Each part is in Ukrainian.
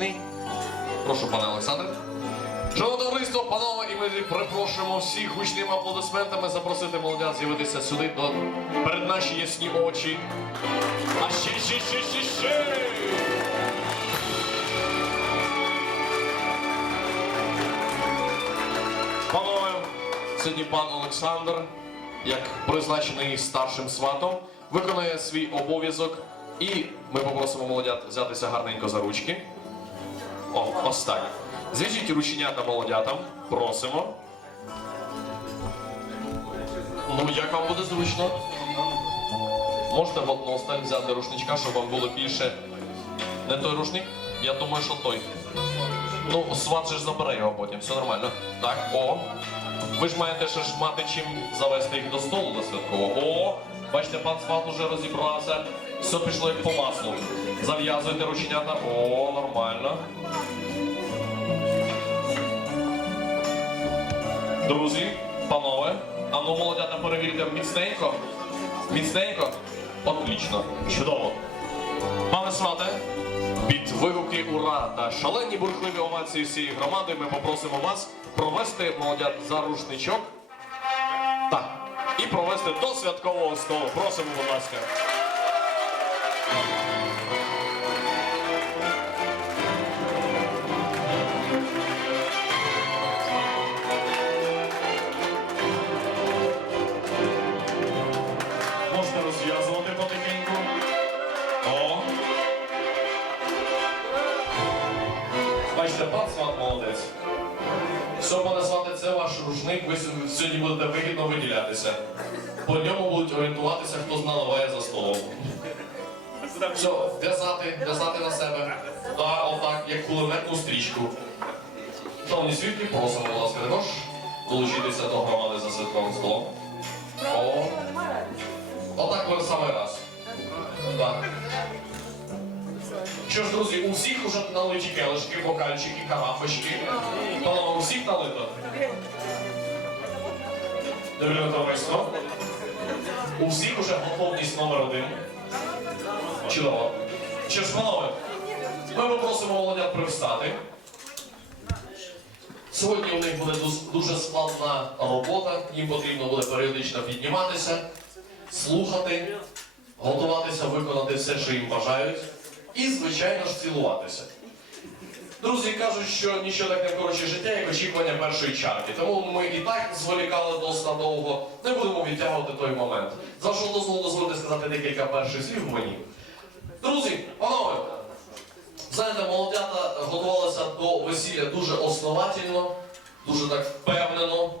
наступний. Прошу, пане Олександре. Товариство, панове, і ми припрошуємо всіх гучними аплодисментами запросити молодят з'явитися сюди до перед наші ясні очі. А ще, ще, ще, ще, ще! Панове, сьогодні пан Олександр, як призначений старшим сватом, виконує свій обов'язок. І ми попросимо молодят взятися гарненько за ручки. О, так. Зв'яжіть рученята молодятам, просимо. Ну, як вам буде зручно? Можете в односталь взяти рушничка, щоб вам було більше. Не той рушник? Я думаю, що той. Ну, сват же ж забере його потім, все нормально. Так, о. Ви ж маєте ще ж мати чим завести їх до столу до святкового. О, бачите, пан сват уже розібрався. Все пішло як по маслу. Зав'язуйте рученята. О, нормально. Друзі, панове, а ну молодята перевірте міцненько. Міцненько. Отлично. Чудово. Пане свате, під вигуки ура та шалені бурхливі овації всієї громади ми попросимо вас провести молодят за рушничок. Так. І провести до святкового столу. Просимо, будь ласка. Можете розв'язувати потихеньку. Бачите, пан сват молодець. Все, пане свате, це ваш рушник, ви сьогодні будете вигідно виділятися. По ньому будуть орієнтуватися, хто наливає за столом. Все, в'язати, в'язати на себе. Так, отак, як кулеметну стрічку. Шановні свідки, просимо, будь ласка, також долучитися до громади за святковим столом. О, отак ви самий раз. Так. Що ж, друзі, у всіх уже налиті келишки, бокальчики, карафочки. Панове, у всіх налито? Добре, товариство. У всіх уже готовність номер один. Чудово. Що ж, ми попросимо молодят привстати. Сьогодні у них буде дуже складна робота, їм потрібно буде періодично підніматися, слухати, готуватися виконати все, що їм бажають, і, звичайно ж, цілуватися. Друзі кажуть, що нічого так не коротше життя, як очікування першої чарки. Тому ми і так зволікали досить довго, не будемо відтягувати той момент. З вашого дозволу дозвольте сказати декілька перших слів мені. Друзі, панове, знаєте, молодята готувалися до весілля дуже основательно, дуже так впевнено.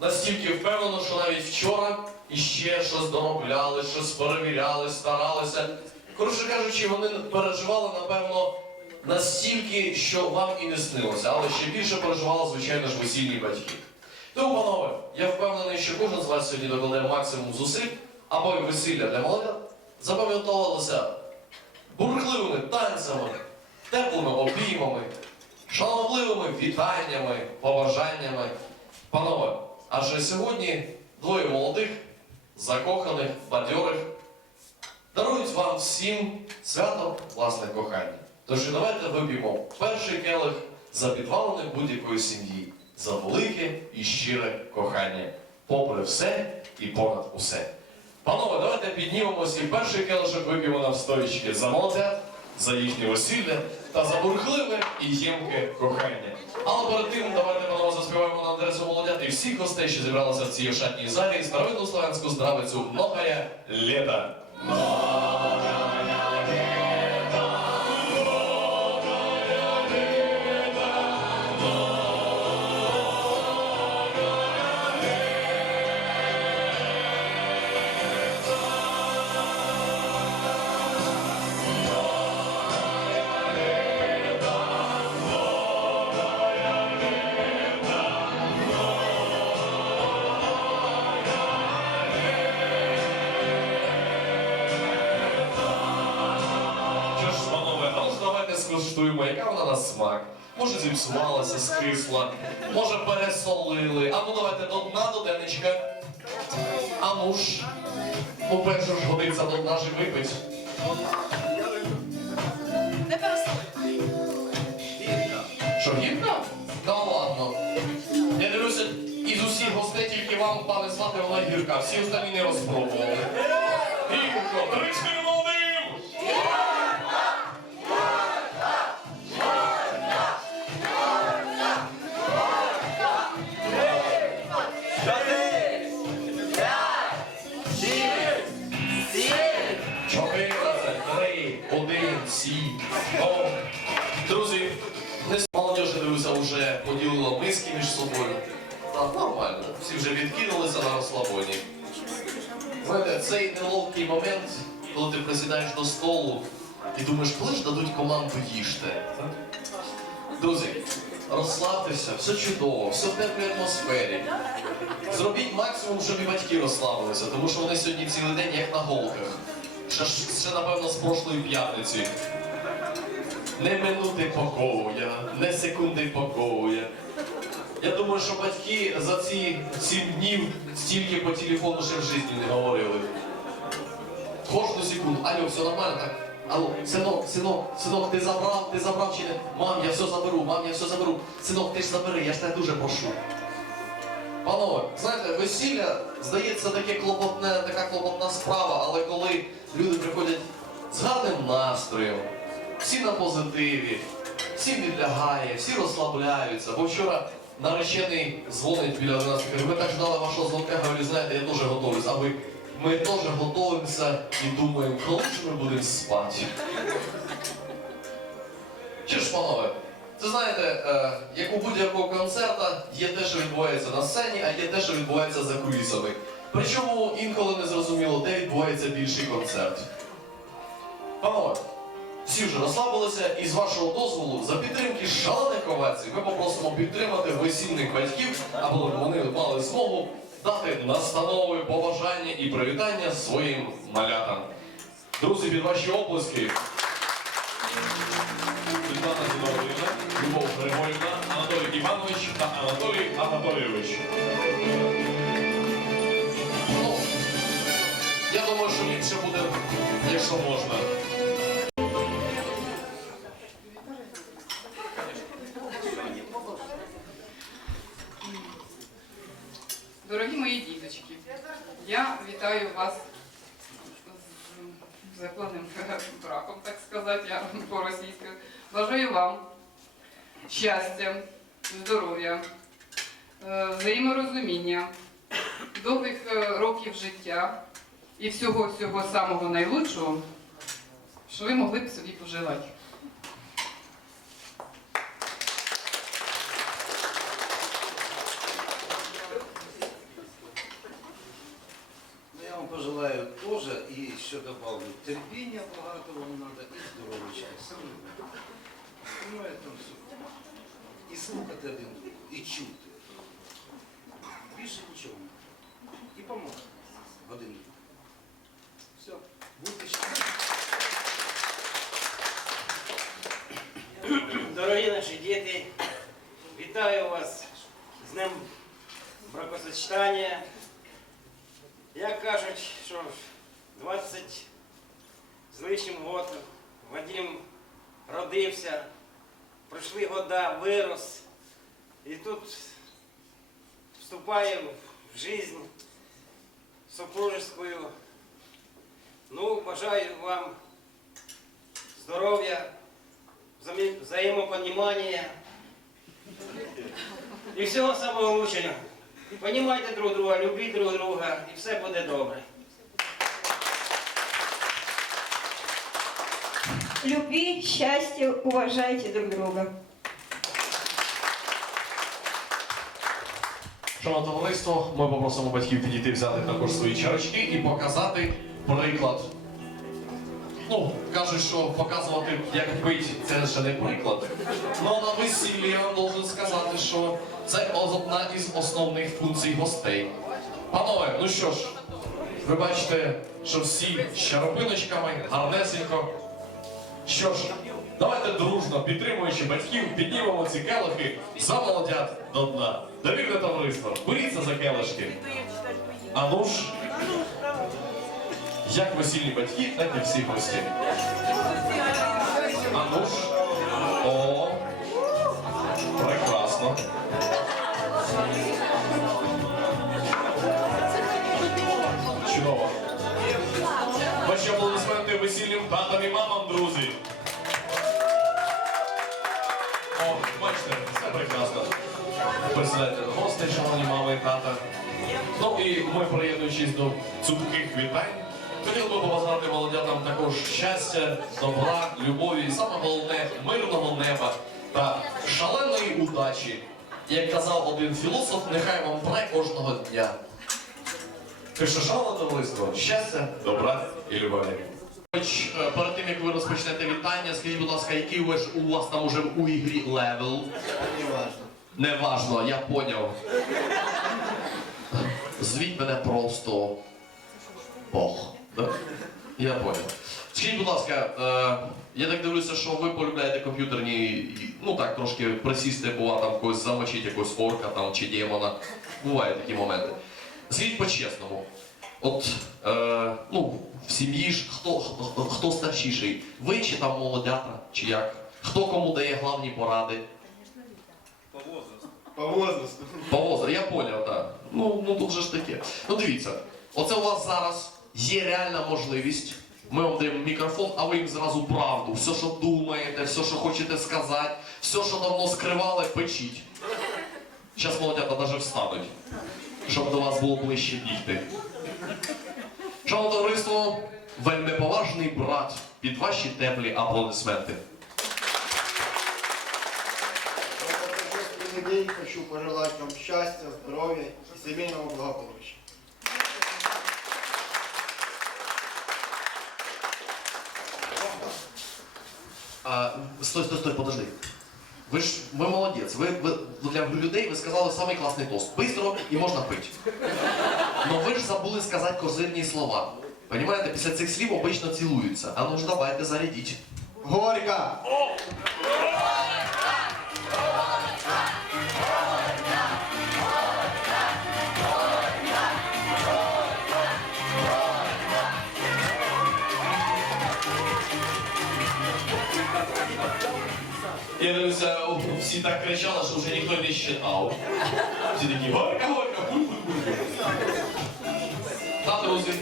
Настільки впевнено, що навіть вчора іще щось доробляли, щось перевіряли, старалися. Коротше кажучи, вони переживали, напевно, настільки, що вам і не снилося, але ще більше переживали, звичайно ж, весільні батьки. Тому, панове, я впевнений, що кожен з вас сьогодні докладе максимум зусиль, аби весілля для молодят запам'ятовувалося бурхливими танцями, теплими обіймами, шановливими вітаннями, побажаннями. Панове, адже сьогодні двоє молодих, закоханих, бадьорих дарують вам всім свято власне кохання. Тож давайте вип'ємо перший келих за підвалини будь-якої сім'ї, за велике і щире кохання, попри все і понад усе. Панове, давайте піднімемось і перший келишок вип'ємо навстоячки за молодят, за їхнє весілля та за бурхливе і ємке кохання. Але перед тим давайте панове заспіваємо на адресу молодят і всіх гостей, що зібралися в цій шатній залі, старовинну славянську здравицю Ногая літа». Яка вона на смак. Може зіпсувалася, скисла, може пересолили. А ну давайте до дна до денечка. А ну ж, ну перше ж годиться до дна ж і випить. Не перестали. Що, гірка? Та ладно. Я дивлюся, із усіх гостей тільки вам, пане Свати, вона гірка, всі остальні не розпробували. Гірко, тричі молодим! Друзі, з дивлюся, вже поділила миски між собою. Так, нормально. Всі вже відкинулися на розслабоні. Знаєте, цей неловкий момент, коли ти присідаєш до столу і думаєш, коли ж дадуть команду їжте. Друзі, розслабтеся, все чудово, все в теплій атмосфері. Зробіть максимум, щоб і батьки розслабилися, тому що вони сьогодні цілий день як на голках. Ще, ще напевно, з прошлої п'ятниці. Не минути покоя, не секунди покоя. Я думаю, що батьки за ці сім днів стільки по телефону ще в житті не говорили. Кожну секунду. Алло, все нормально, так? Алло, синок, синок, синок, ти забрав, ти забрав чи не? Мам, я все заберу, мам, я все заберу. Синок, ти ж забери, я ж тебе дуже прошу. Панове, знаєте, весілля здається таке клопотне, така клопотна справа, але коли люди приходять з гарним настроєм, всі на позитиві, всім відлягає, всі розслабляються. Бо вчора наречений дзвонить біля нас і каже, ми так ждали вашого дзвонка, говорю, знаєте, я теж готуюсь, а ви ми теж готуємося і думаємо, коли ж ми будемо спати. Чи ж, панове, це знаєте, е, як у будь-якого концерта є те, що відбувається на сцені, а є те, що відбувається за кулісами. Причому інколи не зрозуміло, де відбувається більший концерт. Панове, всі вже розслабилися, і з вашого дозволу, за підтримки шалених овацій, ми попросимо підтримати весільних батьків, аби вони мали змогу дати настанови, побажання і привітання своїм малятам. Друзі, під ваші оплески. Світлана Зіновина, Любов Григорівна, Анатолій Іванович та Анатолій Анатолійович. Я думаю, що ліпше буде, якщо можна. Діточки, я вітаю вас з законним браком, так сказати, я по-російськи. Бажаю вам щастя, здоров'я, е, взаєморозуміння, довгих е, років життя і всього-всього самого найлучшого, що ви могли б собі пожелати. Ну, я вам пожелаю тоже, и еще добавлю, терпения багато вам надо, і здоров'ячка. Саме головне. Ну, это все. І слухати один, і чути. Більше нічого. І помогти один. Все, будьте щасливі. Дорогі наші діти, вітаю вас з Днем бракосочетання. Як кажуть, що 20 з лишнім год Вадим родився, пройшли года, вирос, і тут вступає в життя супружескую. Ну, бажаю вам здоров'я, взаимопонимания и всего самого лучшего. Понимайте друг друга, любіть друг друга, і все буде добре. Любви, счастья, уважайте друг друга. Шановне товариство, ми попросимо батьків підійти взяти також свої чарочки і показати приклад. Ну, кажуть, що показувати, як пить, це ще не приклад. Ну на весіллі я вам должен сказати, що це одна із основних функцій гостей. Панове, ну що ж, ви бачите, що всі з чаропиночками, гарнесенько. Що ж, давайте дружно, підтримуючи батьків, піднімемо ці келихи, замолодять до дна. Довірне товариство, боріться за келишки. А ну ж, як весільні батьки, так і всі гості. А ну ж, о, прекрасно. Чудово татам і мамам, друзі. О, бачите, все прекрасно. Представляєте, гостей, шановні мами і тата. Ну і ми, приєднуючись до цупких вітань, хотіли би побажати молодятам також щастя, добра, любові саме головне мирного неба та шаленої удачі. Як казав один філософ, нехай вам пре кожного дня. Пише шановне товариство, щастя, добра і любові. Хоч е, перед тим як ви розпочнете вітання, скажіть, будь ласка, який ви ж у вас там уже у ігрі левел? Не важно, я поняв. Звіть мене просто Бог. Да? Я поняв. Скажіть, будь ласка, е, я так дивлюся, що ви полюбляєте комп'ютерні, ну так, трошки присісти, бува там когось замочити, якогось орка там, чи демона. Бувають такі моменти. Скажіть по-чесному. От, е, ну, в сім'ї ж хто, хто, хто старшіший? Ви чи там молодята, чи як? Хто кому дає главні поради? По возрасту. По возрасту, я поняв, так. Ну, ну тут же ж таке. Ну дивіться, оце у вас зараз є реальна можливість. Ми вам даємо мікрофон, а ви їм зразу правду. Все, що думаєте, все, що хочете сказати, все, що давно скривали, печіть. Зараз молодята навіть встануть, щоб до вас було ближче бігти. Шановне товариство, вельми поважний брат під ваші теплі аплодисменти. В хочу пожелать вам счастья, здоровья и семейного благополучия. А, стой, стой, стой, подожди. Ви ж ви молодець. Ви, ви для людей ви сказали самий класний тост. Бистро і можна пити. Но ви ж забули сказати козирні слова. Понимаєте, після цих слів обично цілуються. А ну ж давайте зарядіть. Горько! Всі так кричали, що вже ніхто не считав. Всі такі горька, горька, Та, друзі.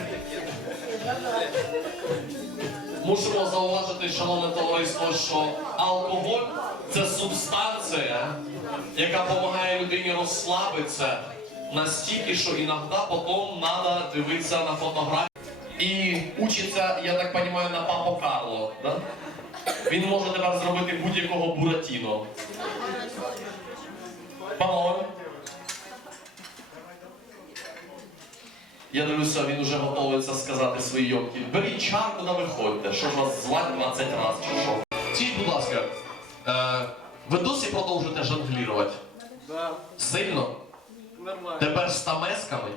Мусимо зауважити, шановне товариство, що алкоголь це субстанція, яка допомагає людині розслабитися настільки, що іноді потім треба дивитися на фотографії. І учиться, я так розумію, на папо Карло. Да? Він може тепер зробити будь-якого буратіно. Балон. Я дивлюся, він вже готується сказати свої йомки. Беріть чарку та виходьте. Що ж вас звати 20 разів, чи що? Скажіть, будь ласка, е, ви досі продовжуєте жонглірувати? Да, Сильно? нормально. Тепер з тамесками?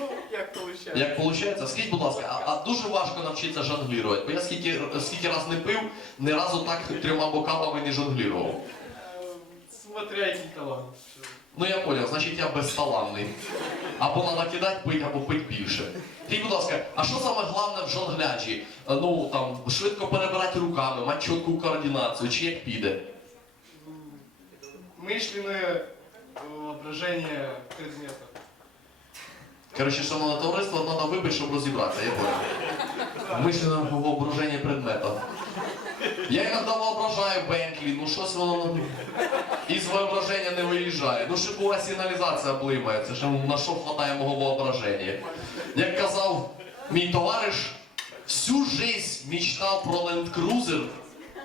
Ну, как получается. Як виходить? Скажіть, будь ласка, а, а дуже важко навчитися жонглірувати. Бо я скільки, скільки раз не пив, ні разу так трьома бокалами не жонглірував. Э, Смотря який талант. Ну я понял, значить я безталанний. Або треба кидати пить, або пить більше. Скажіть, будь ласка, а що саме головне в жонглячі? Е, Ну там швидко перебирати руками, мати чітку координацію, чи як піде? Мышленное воображение предмета. Коротше, шановне товариство, треба вибити, щоб розібратися, я понял. Мишлене воображення предмета. Я іноді воображаю Бентлі, ну щось воно із воображення не виїжджає. Ну шипова сигналізація блимається, що на що хватає мого воображення. Як казав мій товариш, всю жизнь мечтав про Cruiser,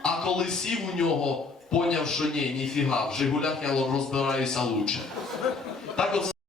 а коли сів у нього, поняв, що ні, ніфіга, в Жигулях я розбираюся лучше. Так от